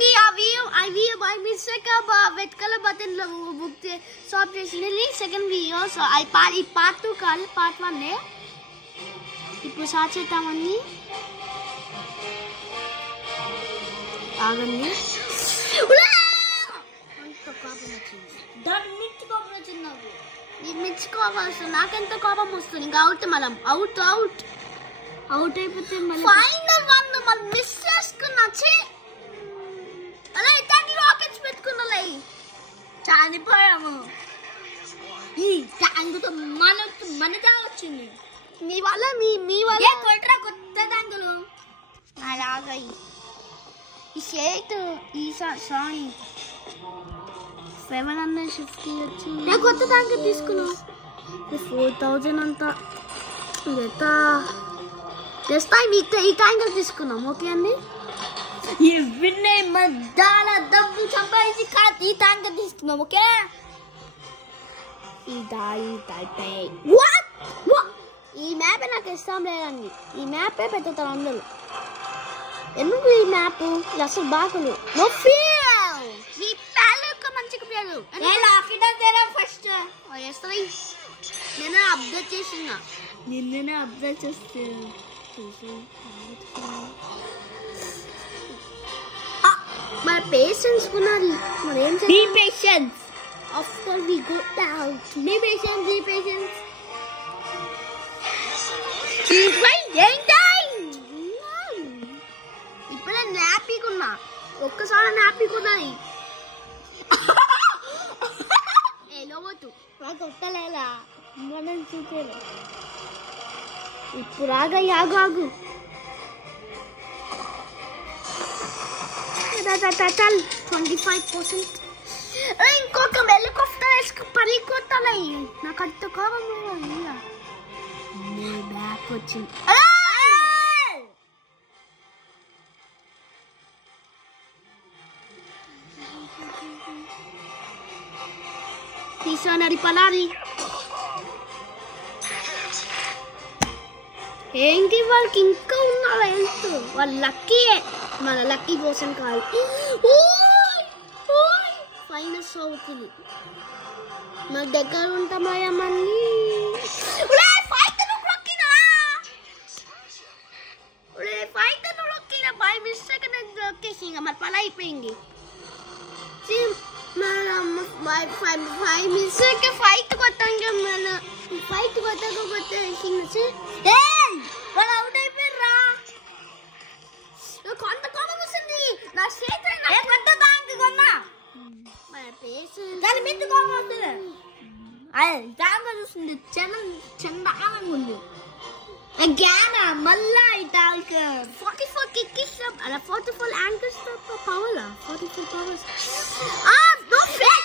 చూడండి అవి by mistake వెతకల button లో బుక్ స్టాప్ చేసింది సెకండ్ వీడియో సో ఈ పార్ట్ 2 కాదు పార్ట్ 1 ఇప్పుడు స్టార్ట్ చేద్దామండి ఆగండి మిర్చుకోవాల్సి నాకెంత కోపం వస్తుంది ఇంకా అవుట్ మనం అవుట్ అయిపోతే ఫైనల్ వన్ మనం మిస్ చేసుకున్నా అలా ఇతని రాకెట్స్ పెట్టుకున్నా చనిపోయాము ఈ ట్యాంకుతో మన వచ్చింది మీ వల్ల మీ వల్ల కొట్రా కొత్త ట్యాంకులు అలాగా ఈ షేట్ ఈ సారీ 750 వచ్చింది నేను కొత్త ట్యాంక్ తీసుకున్నా 4000 అంతా తెస్తా ఈ ట్యాంక్ తీసుకున్నాం ఓకే అండి ఇవన్నీ మధ్యాల డబ్బు సంపాదించి ఈ ట్యాంక్ తీసుకున్నాం ఓకే ఈ మ్యాప్ నాకు ఇష్టం లేదండి ఈ మ్యాపే పెట్టుతారు అందరూ ఎందుకు ఈ మ్యాప్ అసలు బాగుంది నో ఫీల్ ఈ ప్యాలెట్ మంచిగా పేరు నేను ఆఫీడర్ తెరా ఫస్ట్ ఓయస్తది నేను అప్డేట్ చేసినా నిన్ననే అప్డేట్ చేస్తే my patience kunari marem be patient after we go down be patient is right ippude nappy kunna okkasara nappy kunnai elovotu నాకు ఒట్టలేలా మనం చూపేలా ఇప్పుడు ఆగు చల్ 25% ఇంకొక హెలికాప్టర్ వేసుకు పరిగెత్తాలి నాకు అంత కోపం బ్యాక్ వచ్చింది తీసానరి పలారి ఏంటి వాళ్ళకి ఇంకా ఉన్నారా హెల్త్ వాళ్ళు లక్కీయే మన లక్కీ కోసం కాదు ఫైనల్ అవుతుంది మన దగ్గర ఉంటామయ్యా మళ్ళీ బై మిస్టేక్ వచ్చేసి ఇంకా మరి పని అయిపోయింది బై మిస్టేక్ ఫైట్ కొట్టాం మన ఫైట్ కొట్టకపోతే వాళ్ళు అవుట్ అయిపోయిర్రా కొంత కోపం వస్తుంది నా చేతి కొత్త ట్యాంక్ కొన్నా మన పేసు దాని మీద కోపం వస్తుంది ట్యాంక్ చూస్తుంది చందానంగా ఉంది again మళ్ళా ఈ ట్యాంక్ 44 కిక్స్ అలా 44 anchors power 44 powers no fair